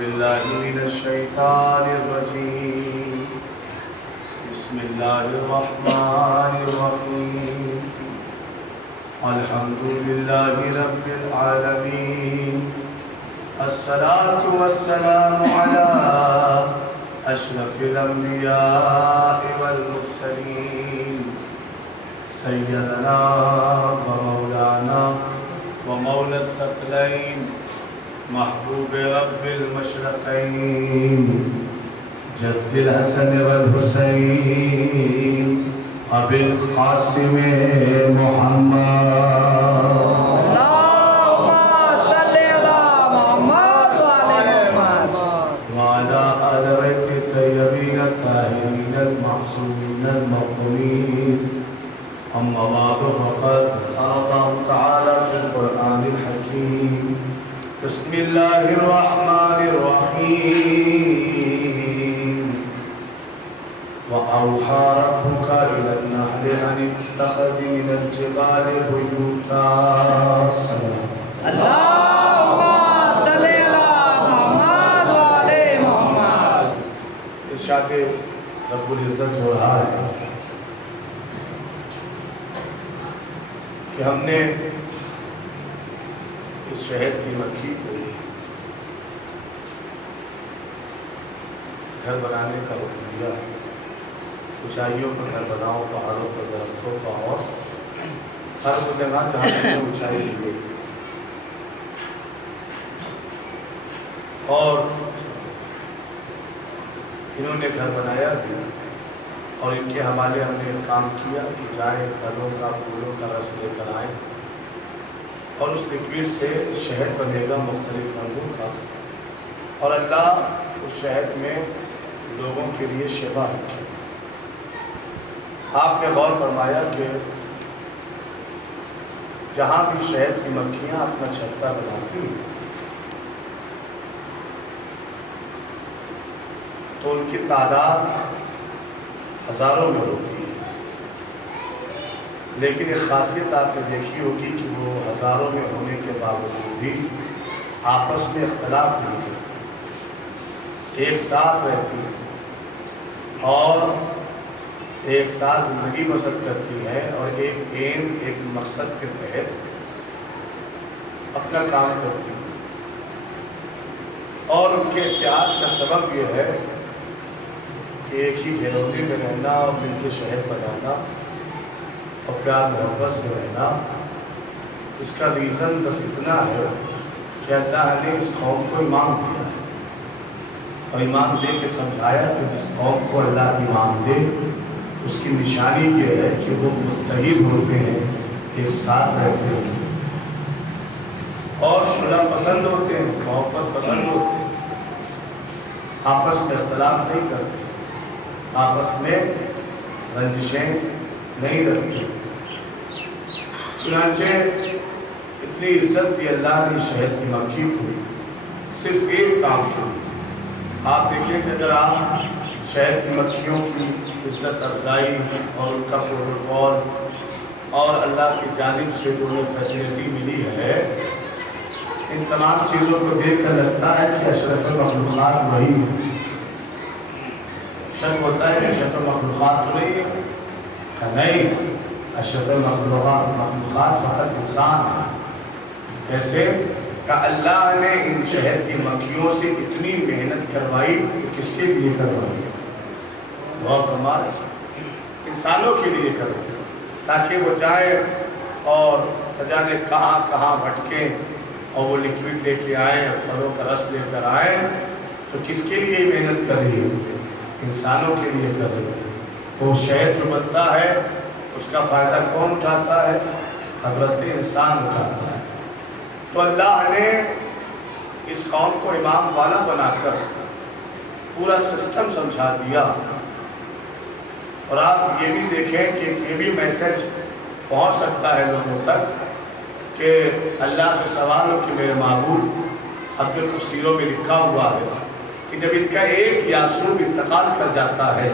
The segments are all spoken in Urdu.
بالله من الشيطان الرجيم. بسم الله الرحمن الرحيم. الحمد لله رب العالمين. الصلاة والسلام على أشرف الأنبياء والمرسلين سيدنا ومولانا ومولى الثقلين محبوب رب المشرقين جد الحسن والحسين أبي القاسم محمد. وعلى آل بيت الطيبين الطاهرين المعصومين المقبولين. أما بعد فقد قال الله تعالى في القرآن الحكيم. بسم الله الرحمن الرحيم. وأوحى ربك إلى النحل أن اتخذ من الجبال بيوتا. اللهم صل على محمد وعلى محمد. ارشاد رب العزت ہو رہا ہے کہ ہم نے اس شہد کی مکھی کو گھر بنانے کا حکم دیا. اونچائیوں پر گھر بناؤ، پہاڑوں پر درختوں کا، اور ہر وہ جگہ جہاں پر اونچائی ہوئی. اور انہوں نے گھر بنایا بھی، اور ان کے حوالے ہم نے کام کیا کہ جائیں پھلوں کا پھولوں کا رس لے کر آئیں، اور اس لکوڈ سے شہد بنے گا مختلف رنگوں کا، اور اللہ اس شہد میں لوگوں کے لیے شفا رکھے. آپ نے غور فرمایا کہ جہاں بھی شہد کی مکھیاں اپنا چھتا بناتی ہیں تو ان کی تعداد ہزاروں میں ہوتی ہے، لیکن ایک خاصیت آپ نے دیکھی ہوگی کہ وہ ہزاروں میں ہونے کے باوجود بھی آپس میں اختلاف نہیں کرتی، ایک ساتھ رہتی ہے اور ایک ساتھ زندگی بسر کرتی ہے، اور ایک ایم ایک مقصد کے تحت اپنا کام کرتی ہے. اور ان کے اتحاد کا سبب یہ ہے کہ ایک ہی گھیروندے میں رہنا اور مل کے شہد بنانا اور پیار محبت سے رہنا. اس کا ریزن بس اتنا ہے کہ اللہ نے اس قوم کو ایمان دیا ہے، اور ایمان دے کے سمجھایا کہ جس قوم کو اللہ ایمان دے اس کی نشانی یہ ہے کہ وہ متحد ہوتے ہیں، ایک ساتھ رہتے ہیں اور صلح پسند ہوتے ہیں، محبت پسند ہوتے ہیں، آپس میں اختلاف نہیں کرتے، آپس میں رنجشیں نہیں رکھتے. چنانچہ اتنی عزت دی اللہ نے شہد کی مکھی کو صرف ایک کام کیا. آپ دیکھیں کہ اگر آپ شہد کی مکھیوں کی عزت افزائی اور ان کا پروٹوکول اور اللہ کی جانب سے جو انہیں فیسلٹی ملی ہے، ان تمام چیزوں کو دیکھ کر لگتا ہے کہ اشرف المخلوقات وہی ہے. شک ہوتا ہے کہ اشرف المخلوقات تو نہیں ہے، کہ نہیں، اشرف المخلوقات فقط انسان ہے. کیسے کہ اللہ نے ان شہد کی مکھیوں سے اتنی محنت کروائی کہ کس کے لیے کروائی؟ بہت ہمارے انسانوں کے لیے کروائی، تاکہ وہ جائیں اور نہ جانے کہاں کہاں بھٹکیں اور وہ لکوڈ لے کے آئیں اور پھلوں کا رس لے کر آئیں. تو کس کے لیے محنت کر رہی ہے؟ انسانوں کے لیے کر رہی ہے. وہ شہد جو بنتا ہے اس کا فائدہ کون اٹھاتا ہے؟ حضرت انسان اٹھاتا ہے. تو اللہ نے اس قوم کو امام والا بنا کر پورا سسٹم سمجھا دیا. اور آپ یہ بھی دیکھیں کہ یہ بھی میسج پہنچ سکتا ہے لوگوں تک کہ اللہ سے سوال ہو کہ میرے معبود، اب جو تفسیروں میں لکھا ہوا ہے کہ جب ان کا ایک یاسوب انتقال کر جاتا ہے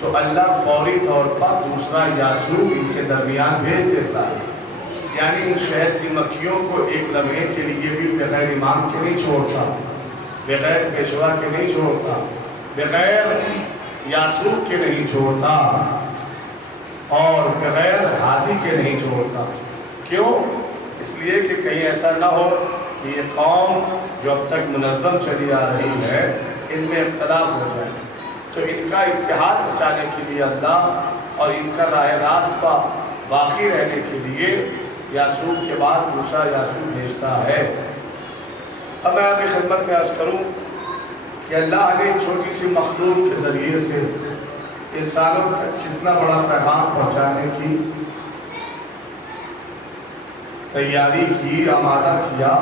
تو اللہ فوری طور پر دوسرا یاسوب ان کے درمیان بھیج دیتا ہے. یعنی ان شہد کی مکھیوں کو ایک لمحے کے لیے بھی بغیر ایمان کے نہیں چھوڑتا. بغیر پیشوا کے نہیں چھوڑتا، بغیر یاسوب کے نہیں چھوڑتا، اور بغیر ہادی کے نہیں چھوڑتا۔ کیوں؟ اس لیے کہ کہیں ایسا نہ ہو کہ یہ قوم جو اب تک منظم چلی آ رہی ہے ان میں اختلاف ہو جائے، تو ان کا اتحاد بچانے کے لیے اللہ اور ان کا راہ راست پر باقی رہنے کے لیے یاسوب کے بعد موسیٰ یاسوب بھیجتا ہے۔ اب میں آپ کی خدمت میں عرض کروں کہ اللہ نے چھوٹی سی مخلوق کے ذریعے سے انسانوں تک کتنا بڑا پیغام پہنچانے کی تیاری کی، آمادہ کیا،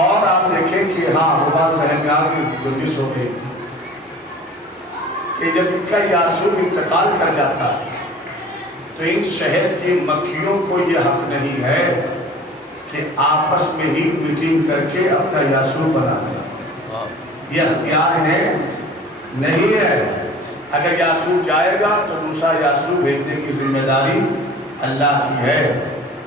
اور آپ دیکھیں کہ ہاں وہ بات ذہن میں آپ کی گردش ہو گئی تھی کہ جب ان کا یاسوب انتقال کر جاتا ہے تو ان شہر کی مکھیوں کو یہ حق نہیں ہے کہ آپس میں ہی میٹنگ کر کے اپنا یاسوب بنا دیں، یہ اختیار ہے نہیں ہے۔ اگر یاسوب جائے گا تو موسیٰ یاسوب بھیجنے کی ذمہ داری اللہ کی ہے،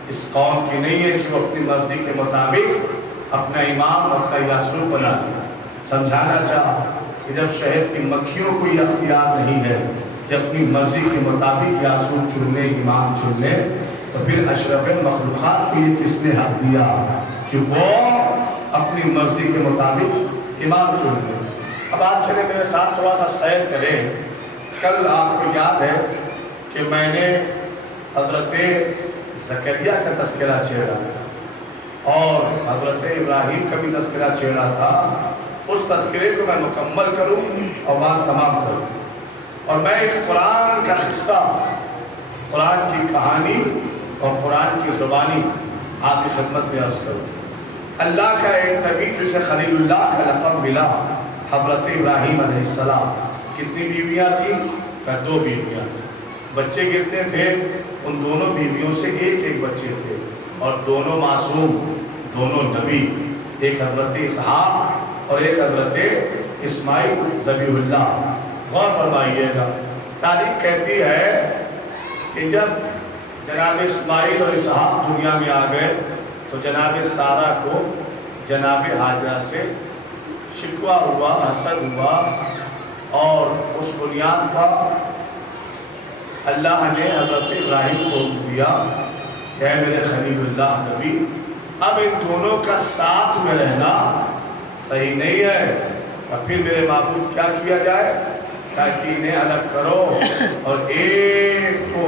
اس قوم کی نہیں ہے کہ وہ اپنی مرضی کے مطابق اپنا امام اپنا یاسوب بنا دے۔ سمجھانا چاہا کہ جب شہر کی مکھیوں کو یہ اختیار نہیں ہے کہ اپنی مرضی کے مطابق یاسوب چن لے، امام چن لے، تو پھر اشرف مخلوقات کو یہ کس نے حق دیا کہ وہ اپنی مرضی کے مطابق امام چن لے۔ اب آپ چلے میرے ساتھ تھوڑا سا سیر کریں۔ کل آپ کو یاد ہے کہ میں نے حضرت زکریا کا تذکرہ چھیڑا اور حضرت ابراہیم کا بھی تذکرہ چھیڑا تھا۔ اس تذکرے کو میں مکمل کروں اور بات تمام کروں، اور میں ایک قرآن کا قصہ، قرآن کی کہانی اور قرآن کی زبانی آپ کی خدمت میں عرض کروں۔ اللہ کا ایک نبی جسے خلیل اللہ کا لقب ملا، حضرت ابراہیم علیہ السلام، کتنی بیویاں تھیں؟ کہ 2 بیویاں تھیں۔ بچے کتنے تھے؟ ان دونوں بیویوں سے ایک بچے تھے، اور دونوں معصوم، دونوں نبی، ایک حضرت اسحاق اور ایک حضرت اسماعیل ذبیح اللہ۔ غور فرمائیے گا، تاریخ کہتی ہے کہ جب جناب اسماعیل اور اسحاق دنیا میں آ گئے تو جناب سارہ کو جناب حاجرہ سے شکوہ ہوا، حسد ہوا، اور اس بنیاد پر اللہ نے حضرت ابراہیم کو دیا کہ اے میرے خلیل اللہ نبی، اب ان دونوں کا ساتھ میں رہنا صحیح نہیں ہے، اور پھر میرے معبود کیا کیا جائے تاکہ انہیں الگ کرو اور ایک کو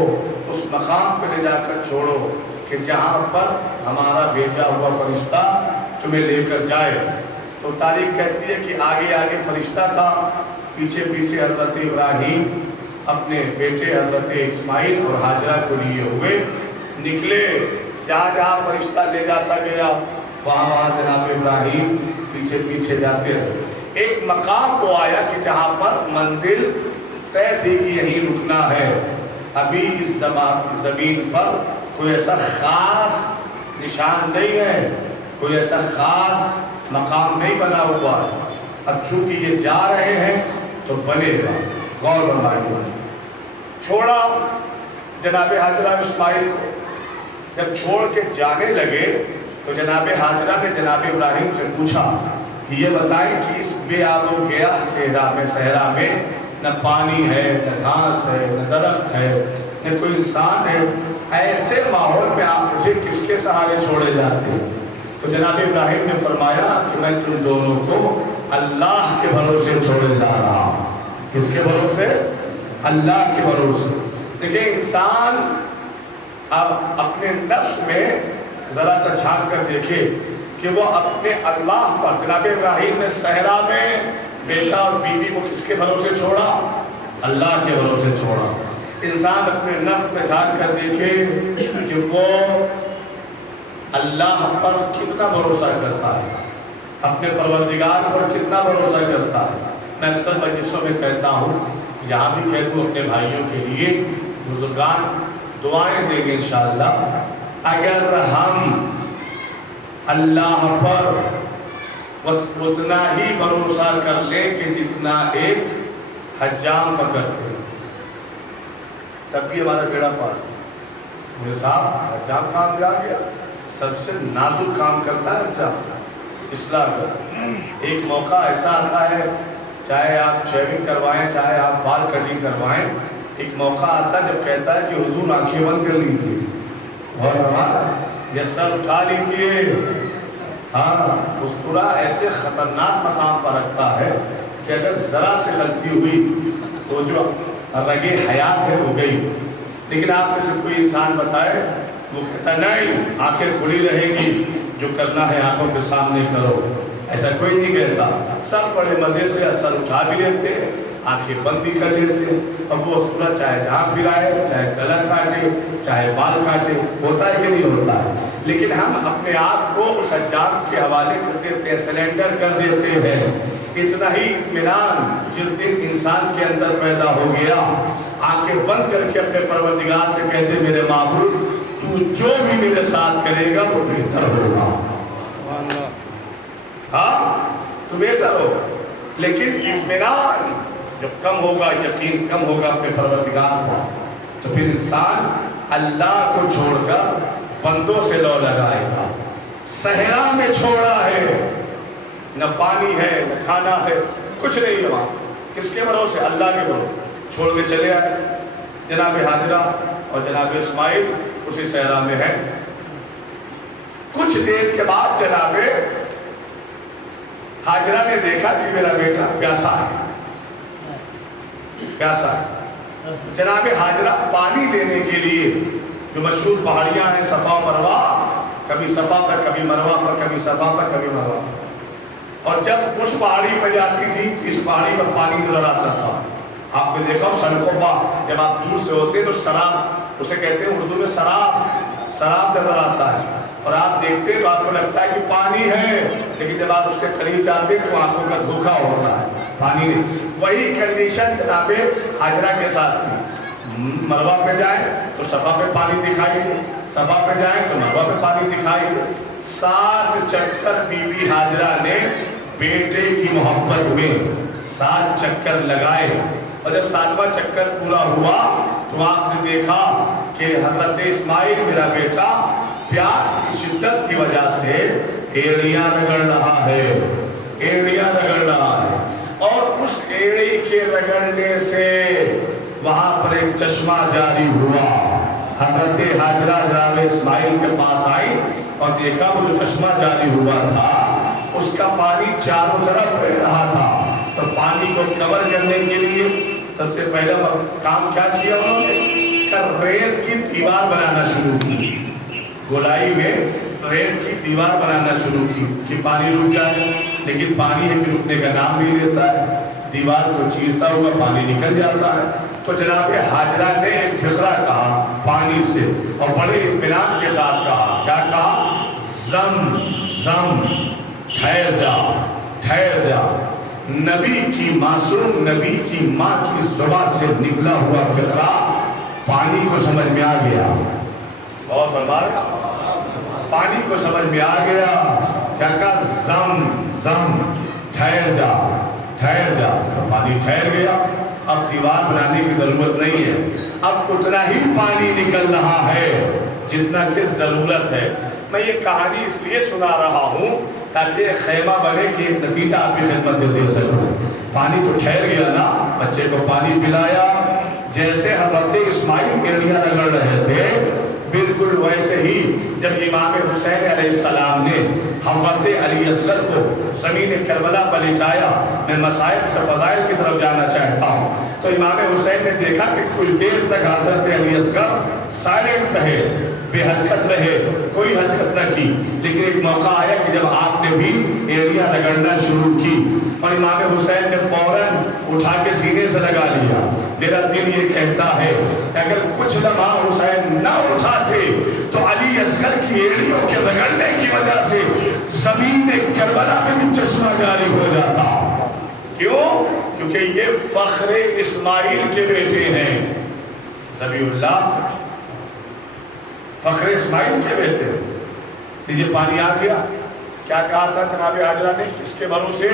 اس مقام پہ لے جا کر چھوڑو کہ جہاں پر ہمارا بھیجا ہوا فرشتہ تمہیں لے کر جائے۔ تو تاریخ کہتی ہے کہ آگے آگے فرشتہ تھا، پیچھے پیچھے حضرت ابراہیم اپنے بیٹے حضرت اسماعیل اور حاجرہ کو لیے ہوئے نکلے۔ جہاں جہاں فرشتہ لے جاتا گیا وہاں وہاں جناب ابراہیم پیچھے پیچھے جاتے رہے۔ ایک مقام کو آیا کہ جہاں پر منزل طے تھی کہ یہیں رکنا ہے۔ ابھی اس زمین پر کوئی ایسا خاص نشان نہیں ہے، کوئی ایسا خاص مقام نہیں بنا ہوا ہے۔ اب چونکہ یہ جا رہے ہیں تو بنے گا۔ غور فرمائیے، چھوڑا جناب حاجرہ اسماعیل کو۔ جب چھوڑ کے جانے لگے تو جناب حاجرہ نے جناب ابراہیم سے پوچھا کہ یہ بتائیں کہ اس بے آب و گیا صحرا میں نہ پانی ہے، نہ گھاس ہے، نہ درخت ہے، نہ کوئی انسان ہے، ایسے ماحول میں آپ مجھے کس کے سہارے چھوڑے جاتے ہیں؟ تو جناب ابراہیم نے فرمایا کہ میں تم دونوں کو اللہ کے بھروسے چھوڑے جا رہا ہوں۔ کس کے بھروسے؟ اللہ کے بھروسے۔ دیکھیں، انسان اب اپنے نفس میں ذرا سا جھانک کر دیکھے کہ وہ اپنے اللہ پر، جناب ابراہیم نے صحرا میں بیٹا اور بیوی کو کس کے بھروسے چھوڑا؟ اللہ کے بھروسے چھوڑا۔ انسان اپنے نفس میں جھانک کر دیکھے کہ وہ اللہ پر کتنا بھروسہ کرتا ہے، اپنے پروردگار پر کتنا بھروسہ کرتا ہے۔ میں اکثر مجلسوں میں کہتا ہوں، یہاں بھی کہتا ہوں اپنے بھائیوں کے لیے، بزرگان دعائیں دیں گے انشاءاللہ۔ اگر ہم اللہ پر اتنا ہی بھروسہ کر لیں کہ جتنا ایک حجام پر کرتے ہیں، تب بھی ہمارا بیڑا پار۔ میرے صاحب، حجام کہاں سے آ گیا؟ سب سے نازک کام کرتا ہے حجام، اصلاح کا۔ ایک موقع ایسا آتا ہے، چاہے آپ شیونگ کروائیں، چاہے آپ بال کٹنگ کروائیں، ایک موقع آتا ہے جب کہتا ہے کہ حضور آنکھیں بند کر لیجیے اور ہمارا یہ سر اٹھا لیجیے. ہاں، مسکرا ایسے خطرناک مقام پر رکھتا ہے کہ اگر ذرا سے غلطی ہوئی تو جو رگے حیات ہے وہ گئی. لیکن آپ میں سے کوئی انسان بتائے، وہ کہتا نہیں آنکھیں کھلی رہیں گی، جو کرنا ہے آنکھوں کے سامنے کرو. ایسا کوئی نہیں کہتا. سب بڑے مزے سے سر اٹھا بھی لیتے ہیں، آنکھیں بند بھی کر لیتے ہیں، اور وہ اسکورا چاہے جہاں پھرائے، چاہے گلا کاٹے، چاہے بال کاٹے. ہوتا ہے کہ نہیں ہوتا ہے؟ لیکن ہم اپنے آپ کو اس حجام کے حوالے کر دیتے ہیں، سلینڈر کر دیتے ہیں. اتنا ہی اطمینان جس دن انسان کے اندر پیدا ہو گیا، آنکھیں بند کر کے اپنے پروردگار سے کہہ دے میرے معبود تو جو بھی میرے ساتھ کرے گا وہ بہتر ہوگا. ہاں تو بہتر ہوگا. لیکن اطمینان جب کم ہوگا، یقین کم ہوگا اپنے پروردگار کا، تو پھر انسان اللہ کو چھوڑ کر بندوں سے لو لگائے گا. صحرا میں چھوڑا ہے، نہ پانی ہے نہ کھانا ہے، کچھ نہیں ہے وہاں. کس کے بھروسے؟ اللہ کے بھروسے چھوڑ کے چلے آئے. جناب حاجرہ اور جناب اسماعیل اسی صحرا میں ہے. کچھ دیر کے بعد جناب حاجرہ نے دیکھا کہ میرا بیٹا پیاسا ہے، پیاسا ہے. جناب حاجرہ پانی لینے کے لیے جو مشہور پہاڑیاں ہیں صفا و مروہ، کبھی صفا پر کبھی مروہ پر، کبھی صفا پر کبھی مروہ پر، اور جب اس پہاڑی پہ جاتی تھی اس پہاڑی پر پانی نظر آتا تھا. آپ نے دیکھا سڑکوں پر جب آپ دور سے ہوتے ہیں تو سراب، اسے کہتے ہیں اردو میں سراب، سراب نظر آتا ہے، اور آپ دیکھتے ہیں تو آپ کو لگتا ہے کہ پانی ہے، لیکن جب آپ اس کے قریب جاتے ہیں تو آنکھوں کا دھوکا ہوتا ہے، پانی نہیں. وہی کنڈیشن جناب حاجرہ کے ساتھ تھی. مروہ پہ جائیں تو صفا پہ پانی دکھائی دے، صفا پہ جائیں تو مروہ پہ پانی دکھائی دے. 7 چکر بی بی حاجرہ نے بیٹے کی محبت میں 7 چکر لگائے، اور جب 7واں چکر پورا ہوا تو آپ نے دیکھا کہ حضرت اسماعیل میرا بیٹا پیاس کی شدت کی وجہ سے ایڑیاں رگڑ رہا ہے، ایڑیاں رگڑ رہا ہے. اور اس ایڑی کے رگڑنے سے وہاں پر ایک چشمہ جاری ہوا. حضرت حاجرہ جناب اسماعیل کے پاس آئی اور دیکھا وہ جو چشمہ جاری ہوا تھا اس کا پانی چاروں طرف بہ رہا تھا. تو پانی کو کور کرنے کے لیے سب سے پہلا کام کیا کیا انہوں نے؟ ریت کی دیوار بنانا شروع کی. گولائی میں ریت کی دیوار بنانا شروع کی کہ پانی رک جائے. لیکن پانی ہے کہ رکنے کا نام نہیں لیتا ہے، دیوار کو چیرتا ہوا پانی نکل جاتا ہے. تو جناب حاجرہ نے ایک فقرہ کہا پانی سے، اور بڑے اطمینان کے ساتھ کہا. کیا کہا؟ زم زم، ٹھہر جا ٹھہر جا. نبی کی معصوم نبی کی ماں کی زبان سے نکلا ہوا فقرہ پانی کو سمجھ میں آ گیا. اور فرمایا پانی کو سمجھ میں آ گیا. کیا کہا؟ زم زم، ٹھہر جا ٹھہر جا. پانی ٹھہر گیا. اب دیوار بنانے کی ضرورت نہیں ہے، اب اتنا ہی پانی نکل رہا ہے جتنا کہ ضرورت ہے. میں یہ کہانی اس لیے سنا رہا ہوں تاکہ خیمہ بنے کہ ایک نتیجہ آپ کی خدمت میں دے سکوں. پانی تو ٹھہر گیا نا، بچے کو پانی پلایا. جیسے حضرت اسماعیل ایڑیاں رگڑ رہے تھے، بالکل ویسے ہی جب امام حسین علیہ السلام نے حضرت علی اصغر کو زمین کربلا پر لٹایا، میں مسائل سے فضائل کی طرف جانا چاہتا ہوں. تو امام حسین نے دیکھا کہ کچھ دیر تک حضرت علی اصغر سائلنٹ رہے، بے حرکت رہے، کوئی حرکت نہ کی. لیکن ایک موقع آیا کہ جب آپ نے بھی ایڑیاں رگڑنا شروع کی، اور امام حسین نے فوراً اٹھا کے سینے سے لگا لیا. میرا دل یہ کہتا ہے کہ اگر کچھ لمحہ حسین نہ اٹھاتے تو علی اصغر کی ایڑیوں کے رگڑنے کی وجہ سے زمین کربلا میں بھی چشمہ جاری ہو جاتا. کیوں؟ کیونکہ یہ فخر اسماعیل کے بیٹے ہیں. ذبیح اللہ فخر اسماعیل کے بیٹے. یہ پانی آ گیا. کیا کہا تھا جناب حاجرہ نے؟ کس کے بھروسے؟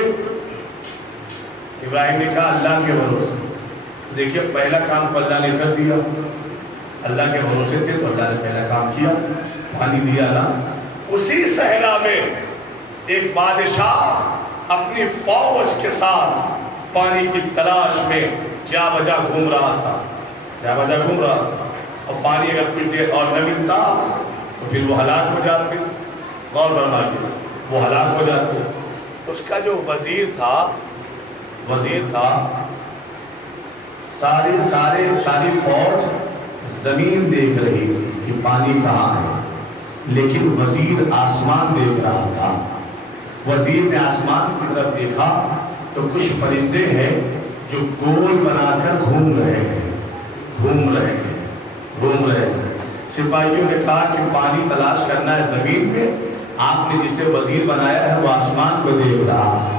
ابراہیم نے کہا اللہ کے بھروسے. دیکھیے پہلا کام تو اللہ نے کر دیا. اللہ کے بھروسے تھے تو اللہ نے پہلا کام کیا، پانی دیا نا. اسی صحرا میں ایک بادشاہ اپنی فوج کے ساتھ پانی کی تلاش میں جا بجا گھوم رہا تھا، اور پانی اگر کچھ دیر اور نہ ملتا تو پھر وہ ہلاک ہو جاتے۔ غور فرمائیے، وہ ہلاک ہو جاتے۔ اس کا جو وزیر تھا ساری فوج زمین دیکھ رہی تھی کہ پانی کہاں ہے، لیکن وزیر آسمان دیکھ رہا تھا۔ وزیر نے آسمان کی طرف دیکھا تو کچھ پرندے ہیں جو گول بنا کر گھوم رہے ہیں۔ سپاہیوں نے کہا کہ پانی تلاش کرنا ہے زمین میں، آپ نے جسے وزیر بنایا ہے وہ آسمان کو دیکھ رہا۔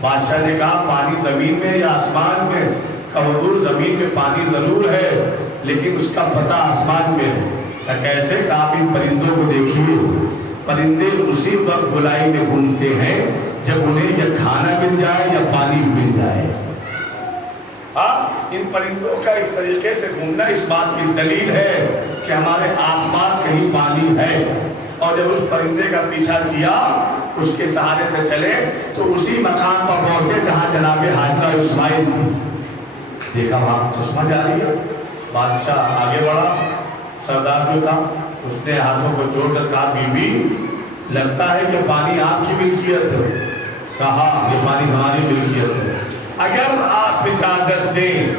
بادشاہ نے کہا پانی زمین میں یا آسمان میں؟ کہ حضور زمین میں پانی ضرور ہے لیکن اس کا پتہ آسمان میں ہے۔ کیسے؟ کہ آپ ان پرندوں کو دیکھیے، پرندے اسی وقت گلائی میں گھومتے ہیں جب انہیں یا کھانا مل جائے یا پانی مل جائے۔ ان پرندوں کا اس طریقے سے گھومنا اس بات کی دلیل ہے کہ ہمارے آس پاس کہیں پانی ہے۔ اور جب اس پرندے کا پیچھا کیا، اس کے سہارے سے چلے تو اسی مقام پر پہنچے جہاں جناب حاجرہ اسماعیل تھی۔ دیکھا وہاں چشمہ جاری ہے۔ بادشاہ آگے بڑھا، سردار جو تھا اس نے ہاتھوں کو جوڑ کر کہا بی بی لگتا ہے کہ پانی آپ کی ملکیت ہے۔ کہا یہ پانی ہماری ملکیت ہے، اگر آپ اجازت دیں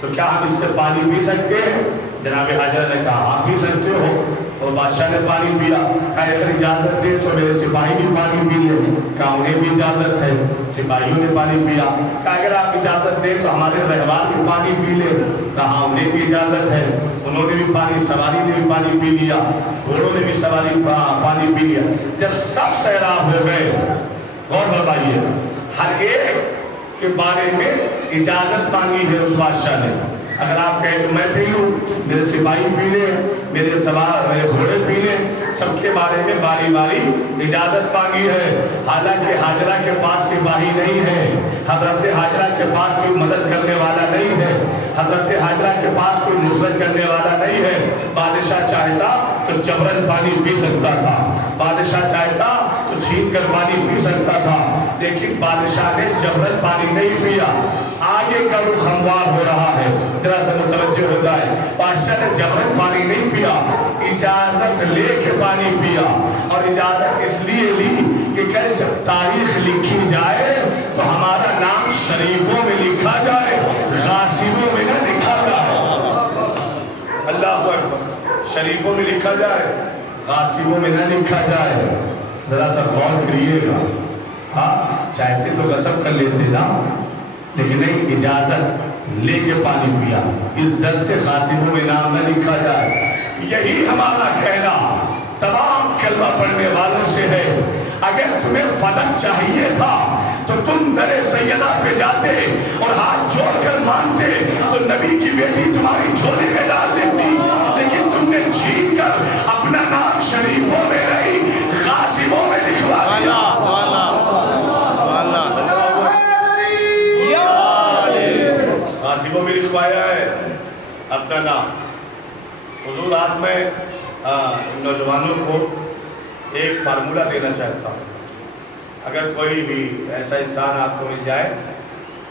تو کیا ہم اس سے پانی پی سکتے ہیں؟ جناب حاجرہ نے کہا آپ پی سکتے ہو۔ اور بادشاہ نے پانی پیا۔ کہا اگر اجازت دیں تو میرے سپاہی بھی پانی پی لیں۔ کہا انہیں بھی اجازت ہے۔ سپاہیوں نے پانی پیا۔ کہا اگر آپ اجازت دیں تو ہمارے رہوار بھی پانی پی لیں۔ کہا انہیں بھی اجازت ہے۔ انہوں نے بھی پانی، سواری نے بھی پانی پی لیا، گھوڑوں نے بھی سواری پانی پی لیا۔ جب سب سیراب ہو گئے، غور فرمائیے، ہر ایک کے بارے میں اجازت مانگی ہے اس بادشاہ نے۔ اگر آپ کہیں تو میں پی لوں، میرے سپاہی پی لیں، میرے سوار، میرے گھوڑے پی لیں، سب کے بارے میں باری باری اجازت مانگی ہے۔ حالانکہ حاجرہ کے پاس سپاہی نہیں ہے، حضرت حاجرہ کے پاس کوئی مدد کرنے والا نہیں ہے، حضرت حاجرہ کے پاس کوئی نصرت کرنے والا نہیں ہے۔ بادشاہ چاہتا تو جبرن پانی پی سکتا تھا، بادشاہ چاہتا تو چھین کر پانی پی سکتا تھا، لیکن بادشاہ نے جبرن پانی نہیں پیا۔ آگے کا رخ ہموار ہو رہا ہے، ذرا سے متوجہ ہو جائے۔ بادشاہ نے جبرن پانی نہیں پیا، اجازت لے کے پانی پیا۔ اور اجازت اس لیے لی کہ کل جب تاریخ لکھی جائے تو ہمارا نام شریفوں میں لکھا جائے، غاصبوں میں نہ لکھا جائے۔ اللہ اکبر، شریفوں میں لکھا جائے، غاصبوں میں نہ لکھا جائے۔ ذرا سا غور کریے گا۔ ہاں چاہتے تو غصب کر لیتے نا، لیکن نہیں، اجازت لے کے پانی پیا، اس ڈر سے غاصبوں میں نام نہ لکھا جائے۔ یہی ہمارا کہنا تمام کلمہ پڑھنے والوں سے ہے۔ اگر تمہیں فلک چاہیے تھا تو تم در سیدہ پہ جاتے اور ہاتھ جوڑ کر مانتے تو نبی کی بیٹی تمہاری جھولی میں ڈال دیتی، لیکن تم نے چھین کر اپنا نام شریفوں میں نہیں غاصبوں میں لکھوا دیا۔ غاصبوں میں لکھوایا ہے اپنا نام۔ حضور آج میں نوجوانوں کو ایک فارمولہ دینا چاہتا ہوں۔ اگر کوئی بھی ایسا انسان آپ کو مل جائے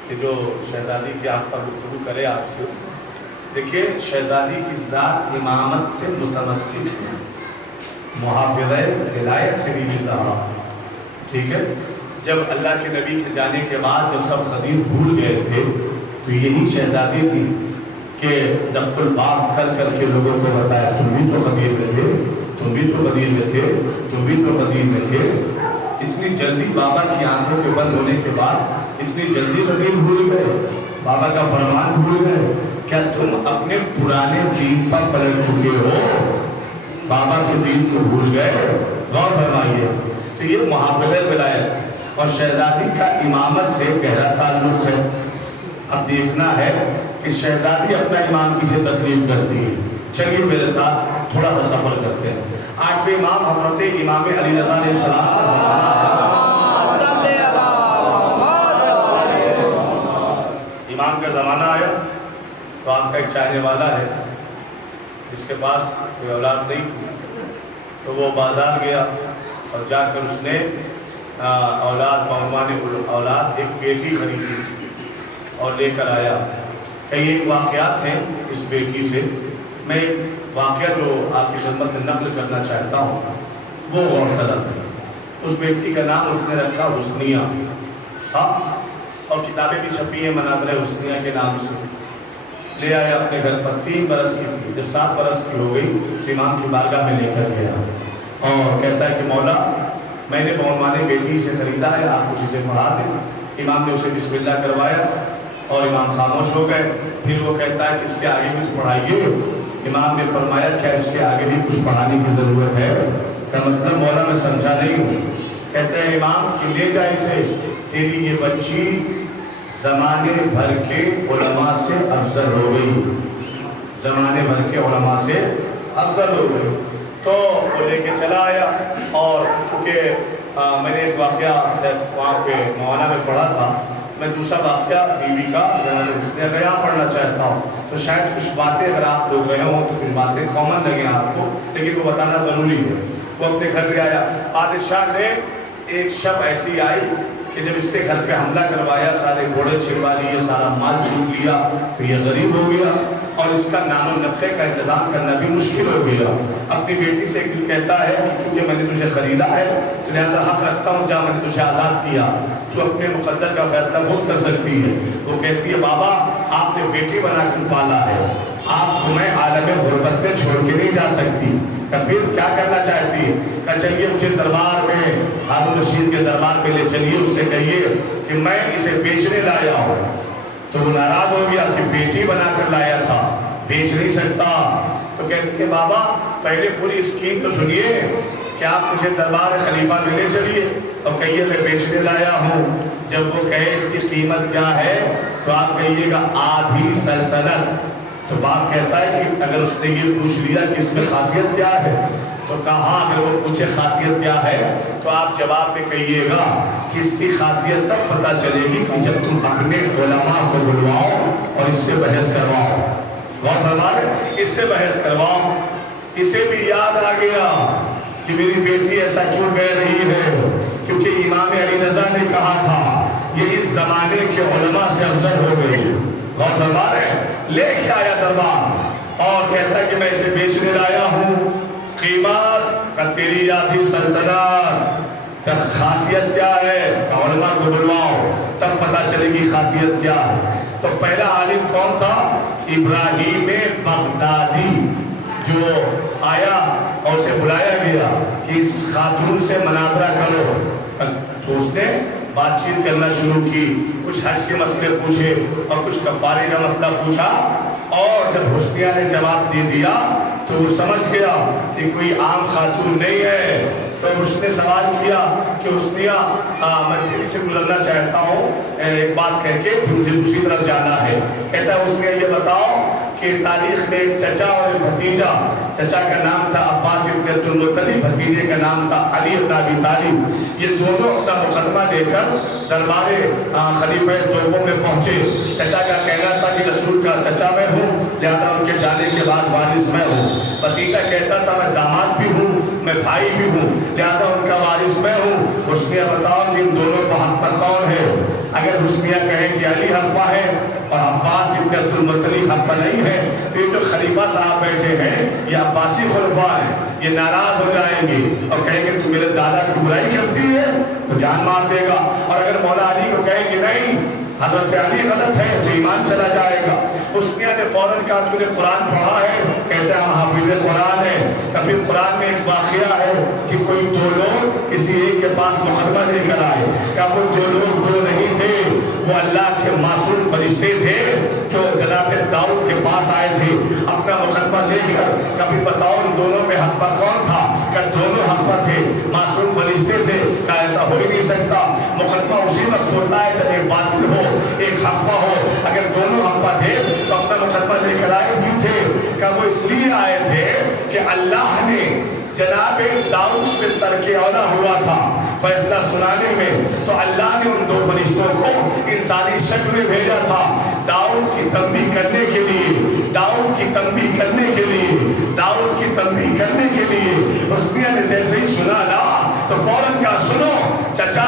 کہ جو شہزادی کی آپ پر گفتگو کرے آپ سے، دیکھیے شہزادی کی ذات امامت سے متمسک ہے، محافظہ ولایت ہے بی بی زہرا، ٹھیک ہے۔ جب اللہ کے نبی کے جانے کے بعد جب سب خدیر بھول گئے تھے تو یہی شہزادی تھی کہ دق الباب کر کر کے لوگوں کو بتایا تم بھی تو خدیر میں تھے، تم بھی تو خدیر میں تھے، تم بھی تو خدیر میں تھے۔ اتنی جلدی بابا کی آنکھوں کے بند ہونے کے بعد اتنی جلدی خدیر بھول گئے، بابا کا فرمان بھول گئے؟ کیا تم اپنے پرانے دین پر پلٹ چکے ہو؟ بابا کے دین کو بھول گئے؟ غور فرمائیے۔ تو یہ محافظہ ولایت اور شہزادی کا امامت سے گہرا تعلق ہے۔ اب دیکھنا ہے کہ شہزادی اپنا امام کسے تسلیم کرتی ہے۔ چلیے میرے ساتھ تھوڑا سا سفر کرتے ہیں۔ 8ویں امام حضرت امام علی رضا علیہ السلام کا امام کا زمانہ آیا تو آپ کا ایک چاہنے والا ہے جس کے پاس کوئی اولاد نہیں تھی، تو وہ بازار گیا اور جا کر اس نے اولاد بعنوان اولاد ایک بیٹی خریدی اور لے کر آیا. کئی ایک واقعات ہیں اس بیٹی سے. میں ایک واقعہ جو آپ کی خدمت میں نقل کرنا چاہتا ہوں وہ غور طلب ہے. اس بیٹی کا نام اس نے رکھا حسنیہ. ہاں، اور کتابیں بھی چھپی ہیں مناظر حسنیہ کے نام سے. لے آیا اپنے گھر پر. 3 برس کی تھی. جب 7 برس کی ہو گئی امام کی بارگاہ میں لے کر گیا اور کہتا ہے کہ مولا میں نے بعنوان بیٹی سے خریدا ہے، آپ کچھ اسے پڑھا دیں. امام نے اسے بسم اللہ کروایا اور امام خاموش ہو گئے. پھر وہ کہتا ہے کہ اس کے آگے بھی تو پڑھائیے. امام نے فرمایا کیا اس کے آگے بھی کچھ پڑھانے کی ضرورت ہے؟ کا مطلب مولا میں سمجھا نہیں ہوں. کہتے ہیں امام کہ لے جا اسے، تیری یہ بچی زمانے بھر کے علماء سے افضل ہو گئی. زمانے بھر کے علماء سے افضل ہو گئی. تو وہ لے کے چلا آیا. اور چونکہ میں نے ایک واقعہ وہاں پہ مولانا میں پڑھا تھا، میں دوسرا واقعہ بیوی کا حسنیہ کا یہاں پڑھنا چاہتا ہوں. تو شاید کچھ باتیں اگر آپ لوگ رہے ہوں تو کچھ باتیں کامن لگیں آپ کو، لیکن وہ بتانا ضروری ہے. وہ اپنے گھر پہ آیا. بادشاہ نے ایک شب ایسی آئی کہ جب اس کے گھر پہ حملہ کروایا، سارے گھوڑے چھڑوا لیے، سارا مال لوٹ لیا، تو یہ غریب ہو گیا اور اس کا نام و نفقے کا انتظام کرنا بھی مشکل ہو گیا. اپنی بیٹی سے ایک دن کہتا ہے کہ چونکہ میں نے تجھے خریدا ہے تو لہٰذا حق رکھتا ہوں جہاں میں نے تجھے آزاد کیا، تو اپنے مقدر کا فیصلہ خود کر سکتی ہے. وہ کہتی ہے بابا آپ نے بیٹی بنا کر پالا ہے، آپ کو میں عالم غربت میں چھوڑ کے نہیں جا سکتی. کہ پھر کیا کرنا چاہتی ہے؟ کہ چلیے مجھے دربار میں، ہارون رشید کے دربار میں لے چلیے، اس سے کہیے کہ میں اسے بیچنے لایا ہوں. تو وہ ناراض ہو گیا کہ بیٹی بنا کر لایا تھا، بیچ نہیں سکتا. تو کہتی ہے بابا پہلے پوری اسکیم تو سنیے کہ آپ مجھے دربار خلیفہ میں لے چلیے اور کہیے میں بیچنے لایا ہوں. جب وہ کہے اس کی قیمت کیا ہے تو آپ کہیے گا آدھی سلطنت. تو باپ کہتا ہے کہ اگر اس نے یہ پوچھ لیا کہ اس میں خاصیت کیا ہے تو کہا اگر وہ پوچھے خاصیت کیا ہے تو آپ جواب میں کہیے گا کہ اس کی خاصیت تب پتہ چلے گی کہ جب تم اپنے علماء کو بلواؤ اور اس سے بحث کرواؤ. غور فرمائے، اس سے بحث کرواؤ. اسے بھی یاد آ گیا کہ میری بیٹی ایسا کیوں کہہ رہی ہے، کیونکہ امام علی رضا نے کہا تھا یہ اس زمانے کے علماء سے افضل ہو گئی. غور فرمائے، لے کے آیا دربار اور کہتا ہے کہ میں اسے بیچنے لایا ہوں. قیمت کا تیری آدھی سلطنت. تب خاصیت کیا ہے؟ علماء کو بلواؤ تب پتہ چلے گی خاصیت کیا ہے. تو پہلا عالم کون تھا؟ ابراہیم بغدادی، جو آیا اور اسے بلایا گیا کہ اس خاتون سے مناظرہ کرو. تو اس نے بات چیت کرنا شروع کی. کچھ حج کے مسئلے پوچھے اور کچھ کفارے کا مسئلہ پوچھا. اور جب حسنیہ نے جواب دے دیا تو وہ سمجھ گیا کہ کوئی عام خاتون نہیں ہے. تو اس نے سوال کیا کہ حسنیہ میں تیری سے گزرنا چاہتا ہوں ایک بات کہہ کے، پھر مجھے دوسری طرف جانا ہے. کہتا ہے حسنیہ یہ بتاؤ کہ تاریخ میں ایک چچا اور ایک بھتیجا، چچا کا نام تھا عباس ابن عبد المطلب، بھتیجے کا نام تھا علی ابن ابی طالب. یہ دونوں اپنا مقدمہ لے کر دربار خلیفہ دوم میں پہنچے. چچا کا کہنا تھا کہ رسول کا چچا میں ہوں، لہذا ان کے جانے کے بعد وارث میں ہوں. بھتیجا کہتا تھا میں داماد بھی ہوں، میں بھائی بھی ہوں، لہذا ان کا وارث میں ہوں. حسنیہ بتاؤ کہ ان دونوں کو حق پر کون ہے؟ اگر حسنیہ کہے کہ علی حق پر ہے اور عباس ابن عبد المطلب حق پر نہیں ہے تو یہ جو خلیفہ صاحب بیٹھے ہیں یہ عباسی خلفاء ہیں، یہ ناراض ہو جائیں گے اور کہیں گے تو میرے دادا کی برائی کرتی ہے تو جان مار دے گا. اور اگر مولا علی کو کہے کہ نہیں حضرت علی غلط ہے تو ایمان چلا جائے گا. حسنیہ نے فوراً کہا تو نے قرآن پڑھا ہے؟ کہتے ہیں ہم حافظ قرآن ہے. کبھی قرآن میں ایک واقعہ ہے کہ کوئی 2 لوگ کسی ایک کے پاس مقدمہ لے کر آئے. کہا وہ 2 لوگ 2 نہیں تھے، وہ اللہ کے معصوم فرشتے تھے جو جناب داؤد کے پاس آئے تھے اپنا مقدمہ لے کر. کبھی بتاؤ ان دونوں میں حق پر کون تھا؟ کہ دونوں حق پر تھے، معصوم فرشتے تھے. کہا ایسا ہو ہی نہیں سکتا. مقدمہ اسی وقت ہوتا ہے جب ایک باطل ہو ایک حق پر ہو. اگر دونوں حق پر تھے تو اپنا مقدمہ لے کر آئے بھی تھے. کہ وہ اس لیے آئے تھے کہ اللہ نے جناب داؤد سے ترک اولا ہوا تھا فیصلہ سنانے میں، تو اللہ نے ان 2 فرشتوں کو انسانی شکل میں بھیجا تھا داؤد کی تنبیہ کرنے کے لیے، داؤد کی تنبیہ کرنے کے لیے، داؤد کی تنبیہ کرنے کے لیے. حسنیہ نے جیسے ہی سنا نا تو فوراً کہا سنو چچا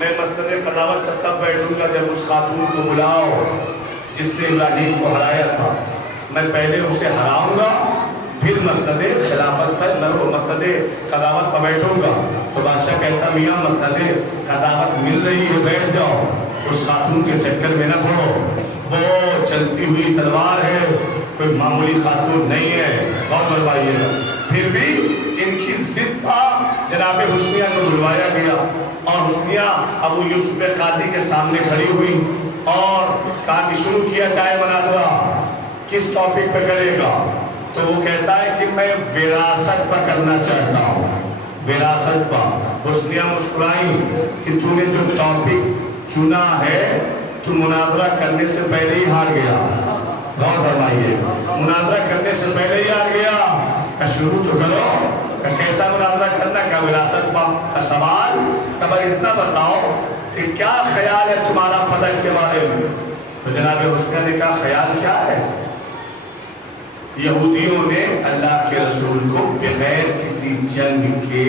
میں مسند قضاوت پر تب بیٹھوں گا جب اس خاتون کو بلاؤ جس نے ابراہیم کو ہرایا تھا، میں پہلے اسے ہراؤں گا، پھر مسند خلافت پر میں وہ مسند قضاوت پر بیٹھوں گا۔ تو بادشاہ کہتا میاں مسند قضاوت مل رہی ہے، بیٹھ جاؤ، اس خاتون کے چکر میں نہ پڑو، وہ چلتی ہوئی تلوار ہے، کوئی معمولی خاتون نہیں ہے، غور فرمائیے گا۔ پھر بھی ان کی ضد تھا، جناب حسنیہ کو بلوایا گیا اور حسنیہ ابو یوسف قاضی کے سامنے کھڑی ہوئی اور کہا کہ شروع کیا جائے مناظرہ، کس ٹاپک پہ کرے گا؟ تو وہ کہتا ہے کہ میں وراثت پر کرنا چاہتا ہوں، وراثت پر۔ حسنیہ مسکرائی کہ تو نے جو ٹاپک چنا ہے تو مناظرہ کرنے سے پہلے ہی ہار گیا، غور فرمائیے، مناظرہ کرنے سے پہلے ہی ہار گیا۔ کہ شروع تو کرو، کہ کیسا مناظرہ کرنا، کہ وراثت کا سوال، کہ بھائی اتنا بتاؤ کہ کیا خیال ہے تمہارا فلک کے بارے میں؟ تو جناب حسنیہ نے کہا خیال کیا ہے؟ یہودیوں نے اللہ کے رسول کو بغیر کسی جنگ کے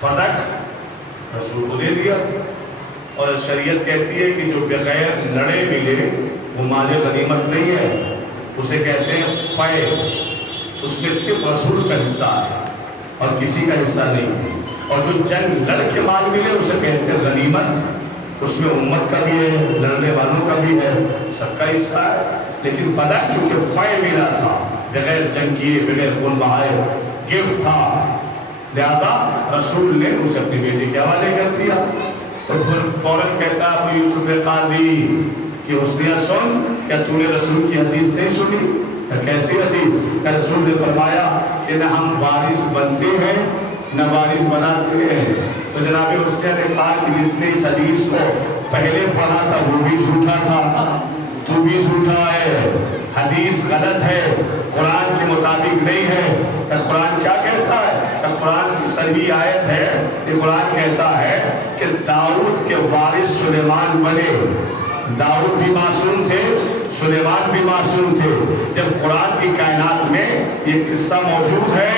فلک رسول کو دے دیا، اور شریعت کہتی ہے کہ جو بغیر لڑے ملے وہ مال غنیمت نہیں ہے، اسے کہتے ہیں فے، اس میں صرف رسول کا حصہ ہے اور کسی کا حصہ نہیں ہے، اور جو جنگ لڑ کے مال ملے اسے کہتے ہیں غنیمت، اس میں امت کا بھی ہے، لڑنے والوں کا بھی ہے، سب کا حصہ ہے۔ لیکن فلک چونکہ فے ملا تھا، بغیر جنگ کیے، بغیر خون بہائے، گفٹ تھا، لہذا رسول نے اسے اپنی بیٹی کے حوالے کر دیا۔ تو پھر فوراً کہتا ابو یوسف قاضی کہ حسنیہ سن، کیا تو نے رسول کی حدیث نہیں سنی؟ کیسی حدیث؟ کہ رسول نے فرمایا کہ نہ ہم وارث بنتے ہیں نہ وارث بناتے ہیں۔ تو جناب حسنیہ نے کہا کہ جس نے اس حدیث کو پہلے پڑھا تھا وہ بھی جھوٹا تھا، تو بھی جھوٹا ہے، حدیث غلط ہے، قرآن کے مطابق نہیں ہے۔ کہ قرآن کیا کہتا ہے؟ کہ قرآن کی صحیح آیت ہے، کہ قرآن کہتا ہے کہ داؤد کے وارث سلیمان بنے، داؤد بھی معصوم تھے، سلیمان بھی معصوم تھے۔ جب قرآن کی کائنات میں یہ قصہ موجود ہے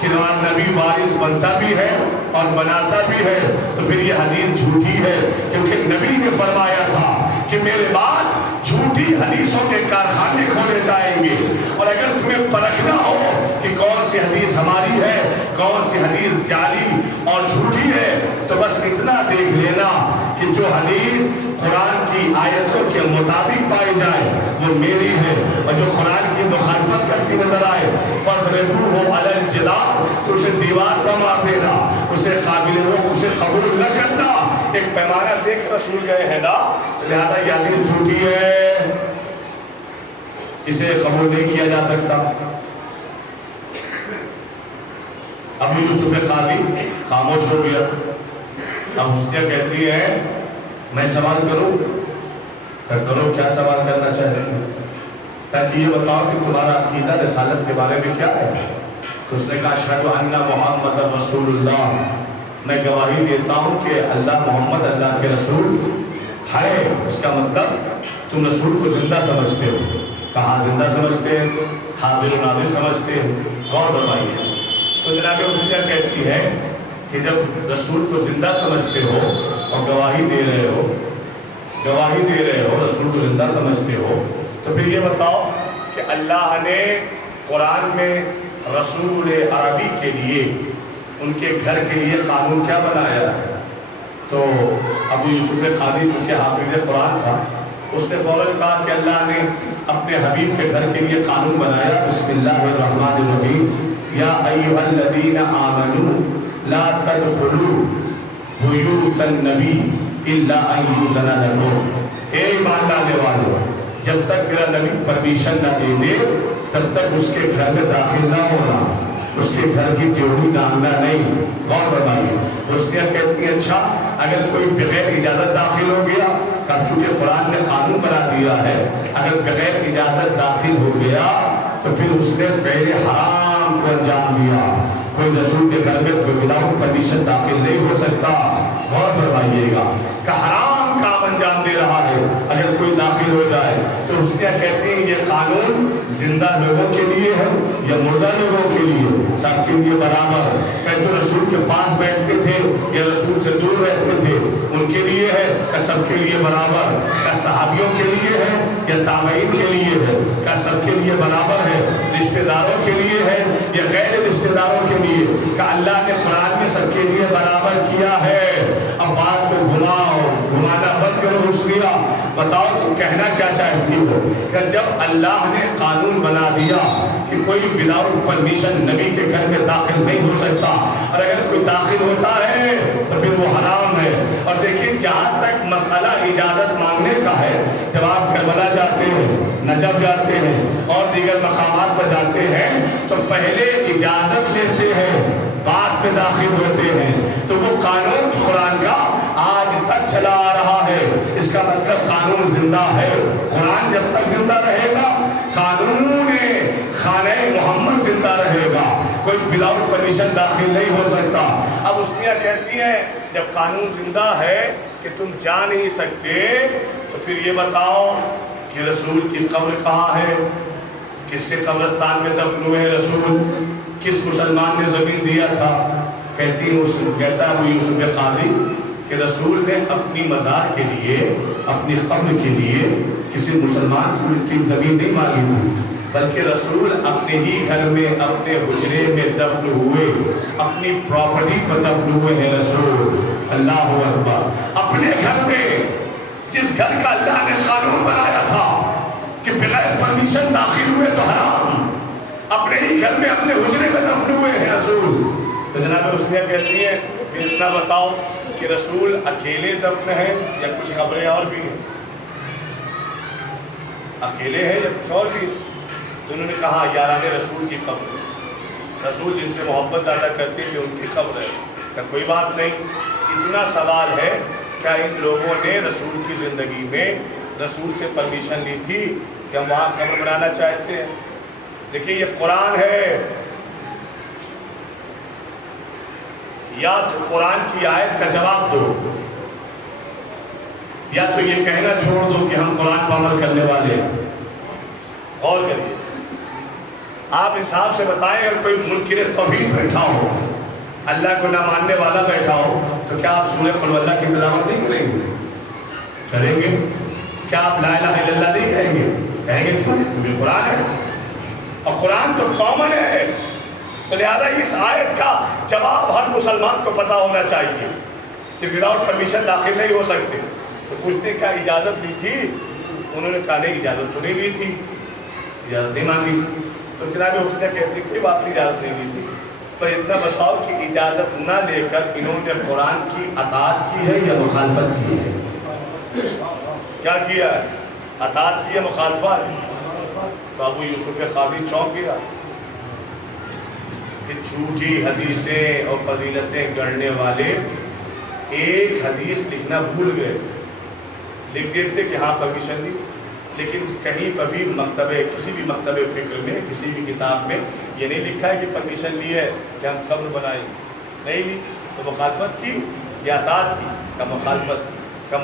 کہ نبی وارث بنتا بھی ہے اور بناتا بھی ہے، تو پھر یہ حدیث جھوٹی ہے، کیونکہ نبی نے فرمایا تھا کہ میرے بعد جھوٹی حدیثوں کے کارخانے کھولے جائیں گے، اور اگر تمہیں پرکھنا ہو کہ کون سی حدیث ہماری ہے، کون سی حدیث جعلی اور جھوٹی ہے، تو بس اتنا دیکھ لینا کہ جو حدیث قرآن کی آیتوں کے مطابق پائی جائے وہ میری ہے، اور جو قرآن کی مخالفت کرتی نظر آئے فَضْرِبُوهُ عَلَى الْجِدَارِ، تو اسے دیوار پر مار دینا، اسے قابل وہ اسے قبول نہ کرنا۔ ایک پیمانہ دیکھ رسول گئے ہیں نا، لہذا یہ حدیث جھوٹی ہے، اسے قبول نہیں کیا جا سکتا۔ ابو یوسف قاضی خاموش ہو گیا۔ اب حسنیہ کہتی ہے میں سوال کروں؟ کہ کرو، کیا سوال کرنا چاہتے ہیں؟ تاکہ یہ بتاؤ کہ تمہارا عقیدہ رسالت کے بارے میں کیا ہے؟ تو اس نے کہا اشہد ان محمد رسول اللہ، میں گواہی دیتا ہوں کہ اللہ محمد اللہ کے رسول ہے۔ اس کا مطلب تم رسول کو زندہ سمجھتے ہو۔ کہاں زندہ سمجھتے ہیں؟ حاضر و ناظر سمجھتے ہیں، غور فرمائیے۔ تو جناب حسنیہ کہتی ہے کہ جب رسول کو زندہ سمجھتے ہو اور گواہی دے رہے ہو، گواہی دے رہے ہو، رسول کو زندہ سمجھتے ہو، تو پھر یہ بتاؤ کہ اللہ نے قرآن میں رسول عربی کے لیے، ان کے گھر کے لیے قانون کیا بنایا ہے؟ تو ابو یوسف قاضی چونکہ حافظ قرآن تھا، اس نے فوراً کہا کہ اللہ نے اپنے حبیب کے گھر کے لیے قانون بنایا، بسم اللہ الرحمن الرحیم، یا ایھا الذین آمنوا لا تدخلوا بیوت النبی الا ان یؤذن لکم، اے ایمان لانے والوں، جب تک میرا نبی پرمیشن نہ دے دے تب تک اس کے گھر میں داخل نہ ہونا، اس کے گھر کی ڈیوٹی ڈالنا نہیں۔ غور فرمائیے، اس نے کہتی ہے اچھا اگر کوئی بغیر اجازت داخل ہو گیا، چونکہ قرآن نے قانون بنا دیا ہے اگر بغیر اجازت داخل ہو گیا تو پھر اس نے فعل حرام کو انجام دیا۔ کوئی رسول کے گھر میں وداؤٹ پرمیشن داخل نہیں ہو سکتا۔ غور فرمائیے گا کہ حرام حرام کام انجام دے رہا ہے اگر کوئی داخل ہو جائے تو حسنیہ کہتے ہیں یہ قانون زندہ لوگوں کے لیے ہے یا مردہ لوگوں کے لیے؟ سب کے لیے برابر. کہ جو رسول کے پاس بیٹھتے تھے یا رسول سے دور رہتے تھے ان کے لیے ہے کہ سب کے لیے برابر؟ کہ صحابیوں کے لیے ہے یا تابعین کے لیے ہے؟ کہ سب کے لیے برابر ہے؟ رشتہ داروں کے لیے ہے یا غیر رشتہ داروں کے لیے؟ کہ اللہ نے قرآن میں سب کے لیے برابر کیا ہے. اب بات کو گھمانا بند کرو حسنیہ. بتاؤ تم کہنا کیا چاہتی ہو؟ کہ جب اللہ نے قانون بنا دیا کہ کوئی وداؤٹ پرمیشن نبی کے گھر میں داخل نہیں ہو سکتا اور اگر کوئی داخل ہوتا ہے تو پھر وہ حرام ہے. اور دیکھیں جہاں تک مسئلہ اجازت مانگنے کا ہے جب آپ کربلا جاتے ہیں نجف جاتے ہیں اور دیگر مقامات پر جاتے ہیں تو پہلے اجازت لیتے ہیں بعد میں داخل ہوتے ہیں. تو وہ قانون قرآن کا آج تک چلا آ رہا ہے. اس کا مطلب قانون زندہ ہے. قرآن جب تک زندہ رہے گا قانون خانہ محمد زندہ رہے گا. کوئی وداؤٹ پرمیشن داخل نہیں ہو سکتا. اب حسنیہ کہتی ہیں جب قانون زندہ ہے کہ تم جا نہیں سکتے تو پھر یہ بتاؤ کہ رسول کی قبر کہاں ہے؟ کس کے قبرستان میں دفن ہوئے رسول؟ کس مسلمان نے زمین دیا تھا؟ کہتی ہے کہتا ہے ابو یوسف قاضی کہ رسول نے اپنی مزار کے لیے اپنی قبر کے لیے کسی مسلمان سے زمین نہیں مانگی تھی بلکہ رسول اپنے ہی گھر میں اپنے حجرے میں دفن ہوئے. اپنی پراپرٹی پر دفن ہوئے ہیں رسول. اللہ اکبر. اپنے گھر میں جس گھر کا اللہ نے قانون بنایا تھا کہ بغیر پرمیشن داخل ہوئے تو حرام اپنے ہی گھر میں اپنے حجرے میں دفن ہوئے ہیں رسول. تو جناب حسنیہ کہتی ہیں کہ اتنا بتاؤ کہ رسول اکیلے دفن ہیں یا کچھ قبریں اور بھی ہیں؟ اکیلے ہیں یا کچھ اور بھی؟ تو انہوں نے کہا یاران رسول کی قبر, رسول جن سے محبت زیادہ کرتے تھے ان کی قبر ہے. کہ کوئی بات نہیں. اتنا سوال ہے کیا ان لوگوں نے رسول کی زندگی میں رسول سے پرمیشن لی تھی کہ ہم وہاں قبر بنانا چاہتے ہیں؟ دیکھیے یہ قرآن ہے. یا تو قرآن کی آیت کا جواب دو یا تو یہ کہنا چھوڑ دو کہ ہم قرآن پر عمل کرنے والے ہیں. اور کریے آپ انصاف سے بتائیں اگر کوئی منکر توحید بیٹھا ہو اللہ کو نہ ماننے والا بیٹھا ہو تو کیا آپ سورہ قل واللہ کی تلاوت نہیں کریں گے؟ کریں گے. کیا آپ لا الہ الا اللہ نہیں کہیں گے؟ کہیں گے کیونکہ قرآن ہے اور قرآن تو کامن ہے. تو لہٰذا اس آیت کا جواب ہر مسلمان کو پتہ ہونا چاہیے کہ وداؤٹ پرمیشن داخل نہیں ہو سکتے. تو پوچھتے کیا اجازت لی تھی؟ انہوں نے کہا نہیں اجازت تو نہیں لی تھی, اجازت نہیں مانگی تھی. تو جناب حسنیہ کہتے کوئی بات نہیں اجازت نہیں لی تھی. پر اتنا بتاؤ کہ اجازت نہ لے کر انہوں نے قرآن کی اطاعت کی ہے یا مخالفت کی ہے؟ کیا کیا ہے؟ اطاعت کی ہے مخالفت؟ تو ابو یوسف قاضی چونک گیا کہ جھوٹی حدیثیں اور فضیلتیں گڑھنے والے ایک حدیث لکھنا بھول گئے. لکھ دیتے کہ ہاں پرمیشن دی, لیکن کہیں پر بھی مکتبے کسی بھی مکتبے فکر میں کسی بھی کتاب میں یہ نہیں لکھا ہے کہ پرمیشن لی ہے کہ ہم قبر بنائیں. نہیں لی. تو مخالفت کی یا اطاعت کی؟ کا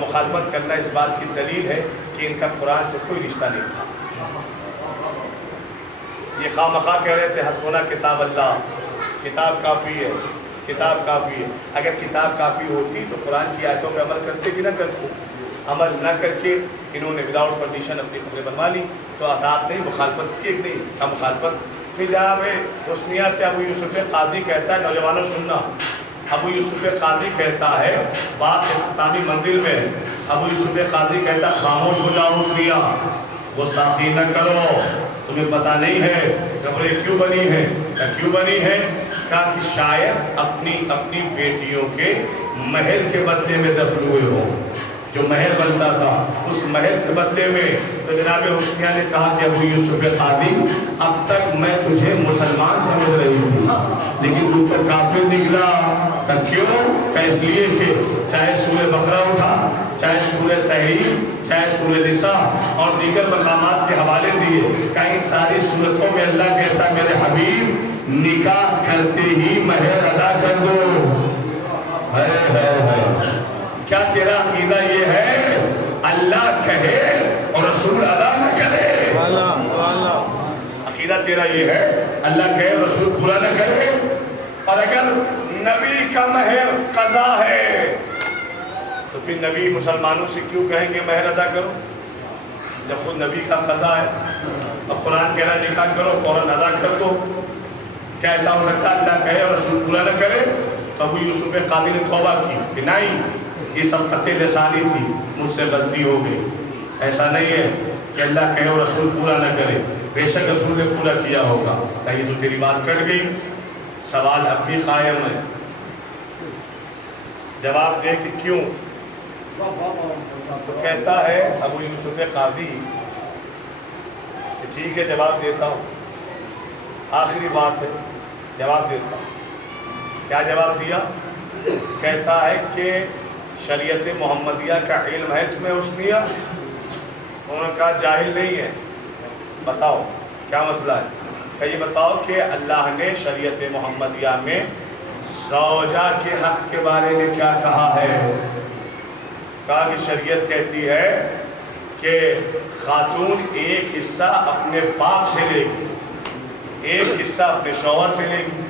مخالفت کرنا اس بات کی دلیل ہے کہ ان کا قرآن سے کوئی رشتہ نہیں تھا. یہ خواہ مخواہ کہہ رہے تھے حسبنا کتاب اللہ, کتاب کافی ہے, کتاب کافی ہے. اگر کتاب کافی ہوتی تو قرآن کی آیتوں پہ عمل کرتے کہ نہ کرتے؟ عمل نہ کر کے انہوں نے وداؤٹ پرمیشن اپنی قبریں بنوا لی. تو اطاعت نہیں مخالفت کی, ایک نہیں کا مخالفت. پھر جہاں حسنیہ سے ابو یوسف قاضی کہتا ہے, نوجوانوں سننا, ابو یوسف قاضی کہتا ہے بات اختتامی منزل میں, ابو یوسف قاضی کہتا ہے خاموش ہو جاؤ حسنیہ, گستاخی نہ کرو, تمہیں پتہ نہیں ہے قبریں کیوں بنی ہیں. کیوں بنی ہے؟ کہا کہ شاید اپنی بیٹیوں کے مہر کے بدلے میں دفن ہوئے ہوں. جو مہر بنتا تھا اس مہر کے بدلے میں. تو جناب حسنیہ نے کہا کہ ابو یوسف قاضی اب تک میں تجھے مسلمان سمجھ رہی تھی لیکن تو کافر نکلا. کیوں؟ کہ اس لیے کہ چاہے سورہ بقرہ اٹھا, چاہے سورہ تحریم, چاہے سورہ نساء اور دیگر مقامات کے حوالے دیے, کہیں ساری صورتوں میں اللہ کہتا میرے حبیب نکاح کرتے ہی مہر ادا کر دو. کیا تیرا عقیدہ یہ ہے اللہ کہے اور رسول ادا نہ کرے؟ عقیدہ تیرا یہ ہے اللہ کہے اور رسول پورا نہ کرے؟ اور اگر نبی کا مہر قضا ہے تو پھر نبی مسلمانوں سے کیوں کہیں گے مہر ادا کرو، جب خود نبی کا قضا ہے؟ اب قرآن کہہ رہا ہے نکاح کرو فوراً ادا کر دو، کیا ایسا ہو سکتا ہے اللہ کہے اور رسول پورا نہ کرے؟ تو ابو یوسف قاضی نے توبہ کی کہ نہیں یہ سب قطع لسانی تھی، مجھ سے غلطی ہو گئی، ایسا نہیں ہے کہ اللہ کہے اور رسول پورا نہ کرے، بے شک رسول نے پورا کیا ہوگا، کہ یہ تو تیری بات کر گئی، سوال اب بھی قائم ہے، جواب دے کہ کیوں؟ تو کہتا ہے ابو یوسف قاضی کہ ٹھیک ہے جواب دیتا ہوں، آخری بات ہے جواب دیتا ہوں۔ کیا جواب دیا؟ کہتا ہے کہ شریعت محمدیہ کا علم ہے تمہیں حسنیہ؟ انہوں نے کہا جاہل نہیں ہے، بتاؤ کیا مسئلہ ہے؟ کہ یہ بتاؤ کہ اللہ نے شریعت محمدیہ میں زوجہ کے حق کے بارے میں کیا کہا ہے؟ کہا کہ شریعت کہتی ہے کہ خاتون ایک حصہ اپنے باپ سے لے گی، ایک حصہ اپنے شوہر سے لے گی،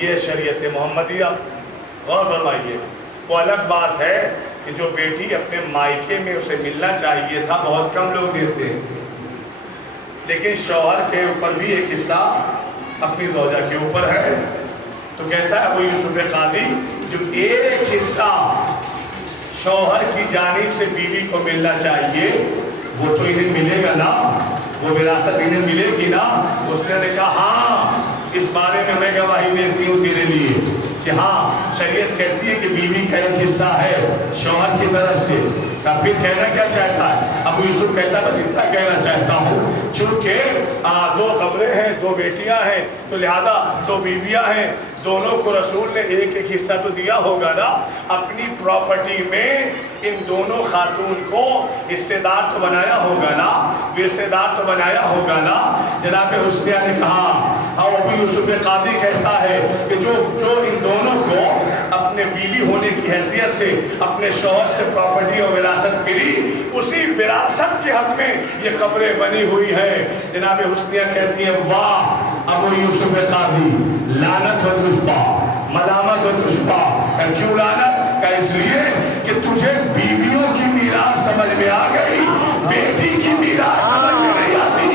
یہ شریعت محمدیہ۔ غور فرمائیے، وہ الگ بات ہے کہ جو بیٹی اپنے مائکے میں اسے ملنا چاہیے تھا بہت کم لوگ دیتے ہیں، لیکن شوہر کے اوپر بھی ایک حصہ اپنی زوجہ کے اوپر ہے۔ تو کہتا ہے ابو یوسف قاضی جو ایک حصہ شوہر کی جانب سے بیوی کو ملنا چاہیے وہ تو انہیں ملے گا نا، وہ وراثت انہیں ملے گی نا۔ اس نے کہا ہاں اس بارے میں گواہی دیتی ہوں تیرے لیے کہ ہاں شریعت کہتی ہے کہ بیوی کا ایک حصہ ہے شوہر کی طرف سے۔ کا پھر کہنا کیا چاہتا ہے؟ ابو یوسف کہتا ہے بس اتنا کہنا چاہتا ہوں چونکہ دو قبریں ہیں، دو بیٹیاں ہیں، تو لہذا دو بیویاں ہیں، دونوں کو رسول نے ایک ایک حصہ تو دیا ہوگا نا، اپنی پراپرٹی میں ان دونوں خاتون کو حصے دار تو بنایا ہوگا نا، ورثے دار تو بنایا ہوگا نا۔ جناب حسنیہ نے کہا، اور ابو یوسف قاضی کہتا ہے کہ جو ان دونوں کو اپنے بیوی ہونے کی حیثیت سے اپنے شوہر سے پراپرٹی اور وراثت ملی، اسی وراثت کے حق میں یہ قبریں بنی ہوئی ہے۔ جناب حسنیہ کہتی ہے واہ ابو یوسف قاضی، لعنت ہو تجھ پر، ملامت ہو تجھ پر۔ کیوں لعنت؟ کہ اس لیے کہ تجھے بیویوں کی میراث سمجھ میں آ گئی، بیٹی کی میراث سمجھ میں نہیں آتی۔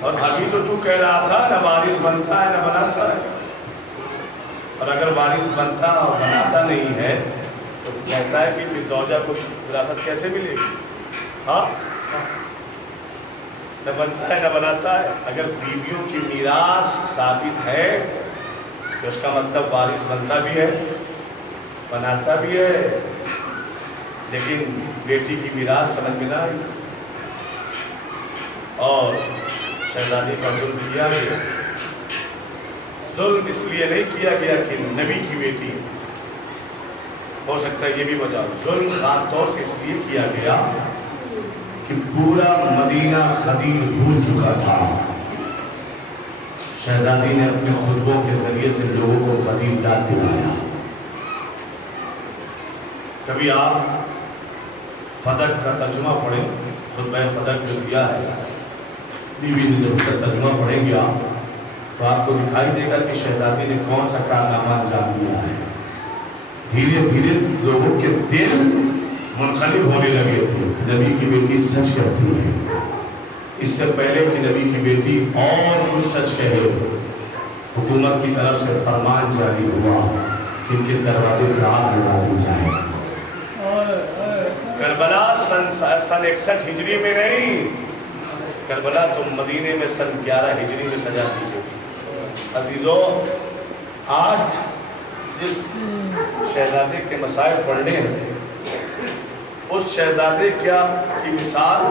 اور ابھی تو کہہ رہا تھا نہ وارث بنتا ہے نہ بناتا ہے، اور اگر وارث بنتا اور بناتا نہیں ہے تو کہتا ہے کہ پھر زوجہ کو وراثت کیسے ملے گی؟ ہاں نہ بنتا ہے نہ بناتا ہے۔ اگر بیویوں کی میراث ثابت ہے تو اس کا مطلب وارث بنتا بھی ہے بناتا بھی ہے، لیکن بیٹی کی میراث سمجھ میں نہ آئی اور شہزادی پر ظلم کیا گیا۔ ظلم اس لیے نہیں کیا گیا کہ نبی کی بیٹی، ہو سکتا ہے یہ بھی وجہ، ظلم خاص طور سے اس لیے کیا گیا کہ پورا مدینہ خدیر بھول چکا تھا۔ شہزادی نے اپنے خطبوں کے ذریعے سے لوگوں کو خدیر یاد دلایا۔ کبھی آپ فدق کا ترجمہ پڑھیں، خطبہ فدق جو دیا ہے بیوی نے جب اس کا ترجمہ پڑھیں گے آپ تو آپ کو دکھائی دے گا کہ شہزادی نے کون سا کارنامہ انجام دیا ہے۔ دھیرے دھیرے لوگوں کے دل منقلب ہونے لگے تھے، نبی کی بیٹی سچ کرتی ہے، اس سے پہلے کہ نبی کی بیٹی اور کچھ سچ کہے حکومت کی طرف سے فرمان جاری ہوا کہ ان کے دروازے پر آگ لگا دی جائے۔ کربلا سن 61 ہجری میں نہیں، کربلا تم مدینے میں سن 11 ہجری میں سجا دیجئے۔ عزیزو آج جس شہزادے کے مسائل پڑھنے ہیں اس شہزادے کی مثال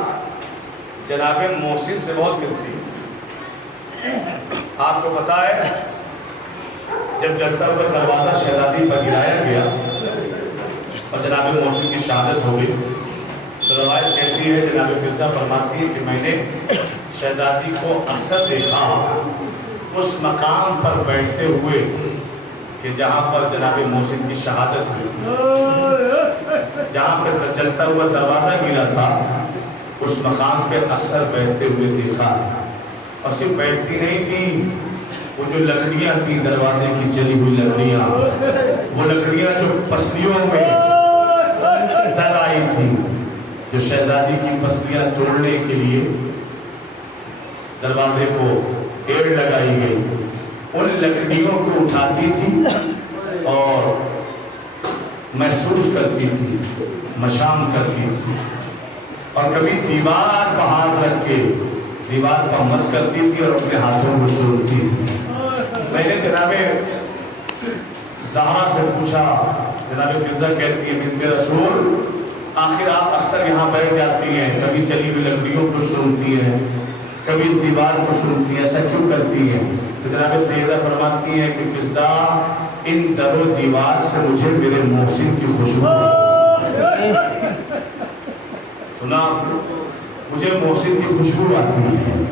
جناب محسن سے بہت ملتی ہے۔ آپ کو پتا ہے جب جلتا ہوا دروازہ شہزادی پر گرایا گیا اور جناب محسن کی شہادت ہو گئی تو روایت کہتی ہے، جناب فضہ فرماتی ہے کہ میں نے شہزادی کو اکثر دیکھا اس مقام پر بیٹھتے ہوئے کہ جہاں پر جناب محسن کی شہادت ہوئی تھی، جہاں پہ جلتا ہوا دروازہ گرا تھا، اس مقام پہ اکثر بیٹھتے ہوئے دیکھا، اور صرف بیٹھتی نہیں تھی، وہ جو لکڑیاں تھیں دروازے کی جلی ہوئی لکڑیاں، وہ لکڑیاں جو پسلیوں میں دگ آئی تھی، جو شہزادی کی پسلیاں توڑنے کے لیے دروازے کو ایڑ لگائی گئی تھی، ان لکڑیوں کو اٹھاتی تھی اور محسوس کرتی تھی، مشام کرتی تھی، اور کبھی دیوار پر ہاتھ رکھ کے دیوار پر مس کرتی تھی اور اپنے ہاتھوں کو سونتی تھی۔ میں نے جناب زہرا سے پوچھا، جناب فضہ کہتی ہے بنت رسول آخر آپ اکثر یہاں بیٹھ جاتی ہیں، کبھی چلی ہوئی لکڑیوں کو سونتی ہیں، کبھی اس دیوار کو سنتی ہیں، ایسا کیوں کرتی ہیں؟ تو جناب سیدہ فرماتی ہیں کہ فضہ ان در و دیوار سے مجھے میرے محسن کی خوشبو سنا، مجھے محسن کی خوشبو آتی ہے،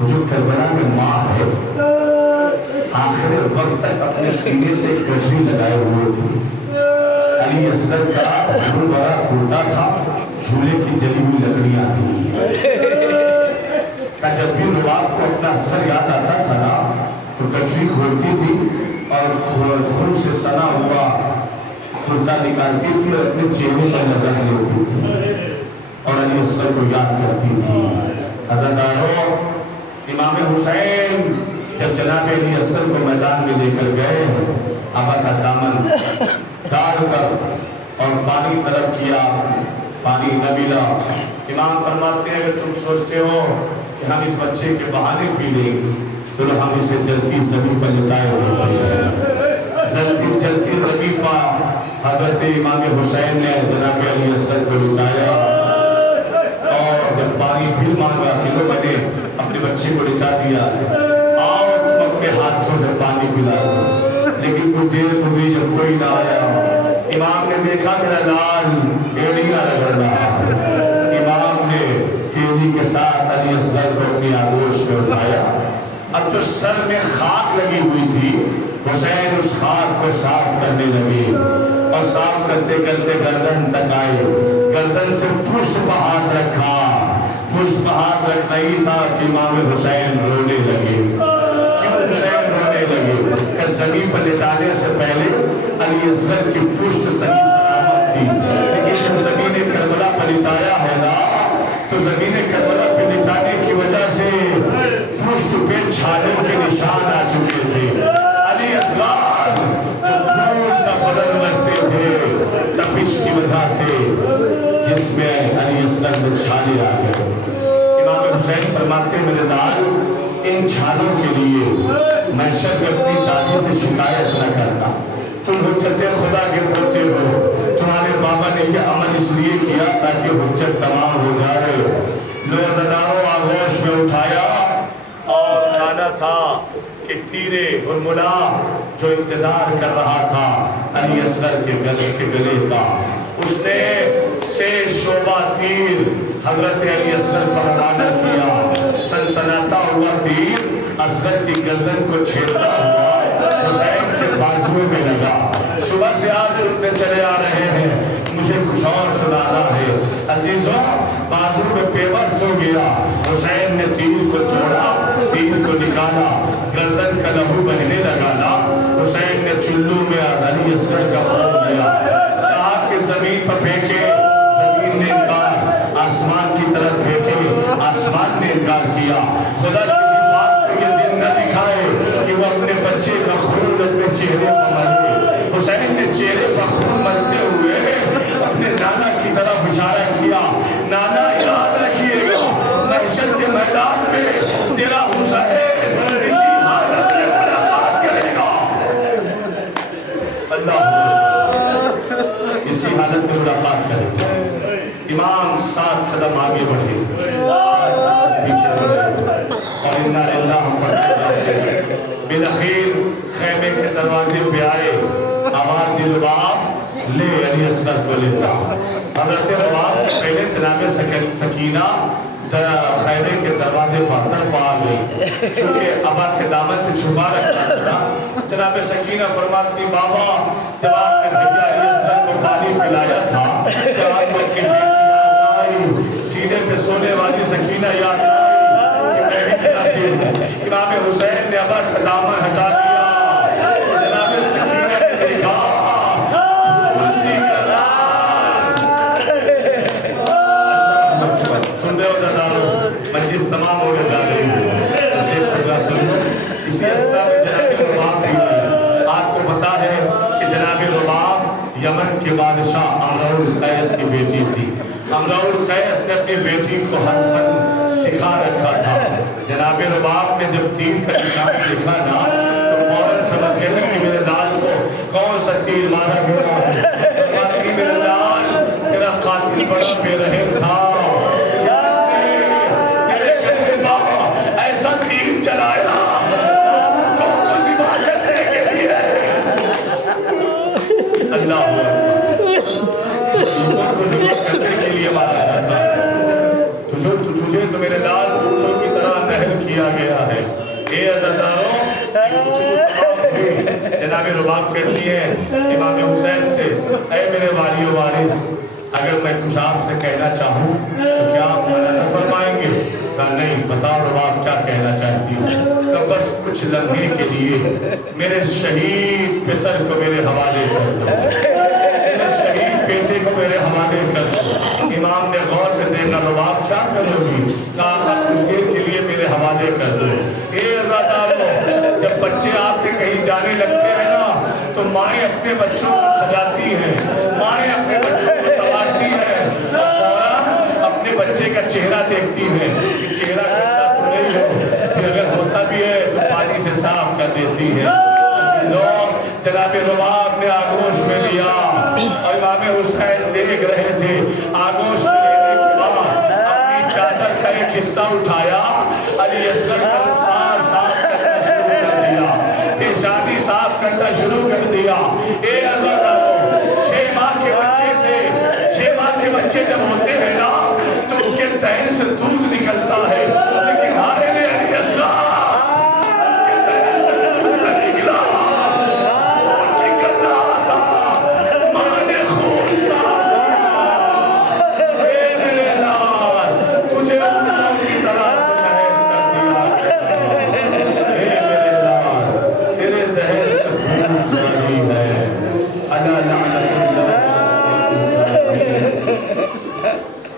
وہ جو کربلا میں ماں ہے آخر وقت تک اپنے سینے سے گجری لگائے ہوئے تھی، علی اصغر کا بھرو بھرا کرتا تھا، جھولے کی جلی ہوئی لکڑیاں تھیں، جب بھی نواب کو اپنا اثر یاد آتا تھا نا تو کچھوی کھولتی تھی اور خون سے سنا ہوا کرتا نکالتی تھی اور اپنے چہرے پر لگا لیتی تھی اور علی اصغر کو یاد کرتی تھی۔ عزادارو، امام حسین جب جناب علی اصغر کو میدان میں لے کر گئے، آبا کا دامن ڈال کر اور پانی طلب کیا، پانی نہ ملا۔ امام فرماتے ہیں کہ تم سوچتے ہو کہ ہم اس بچے کے بہانے پی لیں تو ہم اسے جلتی زمین پر لٹائے ہوتے ہیں، جلتی زمین پر حضرت امام حسین نے جناب علی اصغر کو لٹایا، اور جب پانی پھر مانگا کہ لو میں نے اپنے بچے کو لٹا دیا، آؤ تم اپنے ہاتھوں سے پانی پلا دو، لیکن کچھ دیر ہوئی جب کوئی نہ آیا، امام نے دیکھا میرا لال ایڑیاں رگڑ رہا، امام نے تیزی کے ساتھ علی اصغر کو اپنی آغوش میں اٹھایا، اب جو سر میں خاک لگی ہوئی تھی حسین اس خاک کو صاف کرنے لگے، اور صاف کرتے کرتے گردن تک آئے، گردن سے پشت پر ہاتھ رکھا، پشت پر ہاتھ رکھنا ہی تھا کہ امام حسین رونے لگے۔ کیوں حسین رونے لگے؟ کہ زمین پر لٹانے سے پہلے علی اصغر کی پشت صحیح سلامت تھی، لیکن جب زمین کربلا پر لٹایا ہے نا تو زمین کربلا پہ لٹانے کی وجہ سے پشت پہ چھالوں کے نشان آ چکے تھے، علی اصغر خون سا بدن لگتے تھے تپش کی وجہ سے، جس میں علی اصغر میں چھالے آ گئے۔ امام حسین فرماتے میرے لال ان چھالوں کے لیے محشر میں اپنی دادی سے شکایت نہ کرنا، تم حجت خدا کے پوتے ہو، تمہارے بابا نے یہ عمل اس لیے کیا تاکہ حجت تمام ہو جائے۔ لوگ نداروں آغوش میں اٹھایا اور جانا تھا کہ تیرے ہرملا جو انتظار کر رہا تھا علی اصغر کے گلے کا، اس نے سے شعبہ تیر حضرت علی اصغر پر روانہ کیا، سنسناتا ہوا تیر اصغر کی گردن کو چھیڑتا ہوا حسین کے بازووں میں لگا۔ صبح سے آج سنتے چلے آ رہے ہیں، مجھے کچھ اور سنانا ہے عزیزوں، بازو میں پیوست ہو گیا، حسین نے تیر کو توڑا، تیر کو نکالا، گردن کا لہو بہنے لگا نا، حسین نے چلو میں علی اصغر کا خون دیا، چاہ کے زمین پر پھینکے، زمین نے انکار، آسمان کی طرف پھینکے، آسمان نے انکار کیا۔ خدا کسی بات کو یہ دن نہ دکھائے کہ وہ اپنے بچے کا خون اپنے چہرے پر مرے۔ حسین نے چہرے پر خون مرتے ہوئے اپنے نانا کی طرف اشارہ کیا، نانا یاد رکھیے گا محشر کے میدان میں تیرا حسین اسی حالت میں ملاقات کرے گا، اللہ اسی حالت میں ملاقات کرے گا۔ امام 7 قدم آگے بڑھے، 7 قدم پیچھے بڑھے، اور انہا اللہ فرمائے بالخیر خیمے کے دروازے پہ آئے، آواز دی رباب لے علی اصغر کو لیتا۔ حضرت رباب سے پہلے جناب سکینہ خیمے کے دروازے پر طرف آ گئی، چونکہ ابا کے دامن سے چھپا رکھا تھا۔ جناب سکینہ فرماتی بابا جب آپ نے بھیا علیہ کو پانی پلایا تھا، جب آپ کو اپنی بیٹی یاد آئی، سینے پہ سونے والی سکینہ یاد آئی کہ میں بھی کلاسی ہوں۔ امام حسین نے ابا کا دامن ہٹا دیا، جناب سکینہ نے دیکھا اسی کا سن رہے ہو دادارو، مجلس تمام ہو جا رہی ہے، اسے پورا سن لو۔ اسی اسطرح میں جناب رباب بھی گئی۔ آپ کو پتا ہے کہ جناب رباب یمن کے بادشاہ امرؤ القیس کی بیٹی تھی۔ امرؤ القیس نے اپنی بیٹی کو ہر فن سکھا رکھا تھا۔ جناب رباب نے جب تیر کا نشان دیکھا نا تو فوراً سمجھ گئے کہ میرے لال کو کون سا تیر مارا گیا ہے۔ فرماتی میرے لال تیرا قاتل بڑا بے رحم تھا، ایسا تیر چلایا جو کو ذبح کرنے کے لیے۔ اللہ کو ذبح کرنے کے لیے مارا جاتا ہے۔ تجھے تو میرے لال کتوں کی طرح نہل کیا گیا ہے۔ اے عزیزانو، جناب رباب کہتی ہے امام حسین سے، اے میرے والی و وارث، اگر میں کچھ آپ سے کہنا چاہوں تو کیا آپ منع نہ فرمائیں گے؟ کہا نہیں، بتاؤ رباب کیا کہنا چاہتی ہوں؟ کہ بس کچھ لمحے کے لیے میرے شہید پسر کو میرے حوالے کر دو، میرے شہید بیٹے کو میرے حوالے کر دو۔ امام نے غور سے دیکھا رباب کیا کرو گی؟ کہا کچھ دیر کے لیے میرے حوالے کر دو۔ اے عزادارو، جب بچے آپ کے کہیں جانے لگتے ہیں نا تو مائیں اپنے بچوں کو سجاتی ہیں، مائیں اپنے بچوں کو سنوارتی ہیں اور فوراً اپنے بچے کا چہرہ دیکھتی ہیں کہ چہرہ گندا تو نہیں ہو، پھر اگر ہوتا بھی ہے تو پانی سے صاف کر دیتی ہے۔ جناب رباب نے آگوش میں لیا اور امام حسین دیکھ رہے تھے۔ آگوش میں لینے کے بعد اپنی چادر کا ایک حصہ اٹھایا، علی اصغر کا رخسار صاف کرنا شروع کر دیا، پیشانی صاف کرنا شروع کر دیا۔ اے عزیزانو، 6 ماہ کے بچے سے 6 ماہ کے بچے جب ہوتے ہیں نا تو ان کے دہن سے دودھ نکلتا ہے، لیکن ہارے نے علی اصغر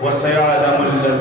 وَسَيَعْلَمُ الَّذِينَ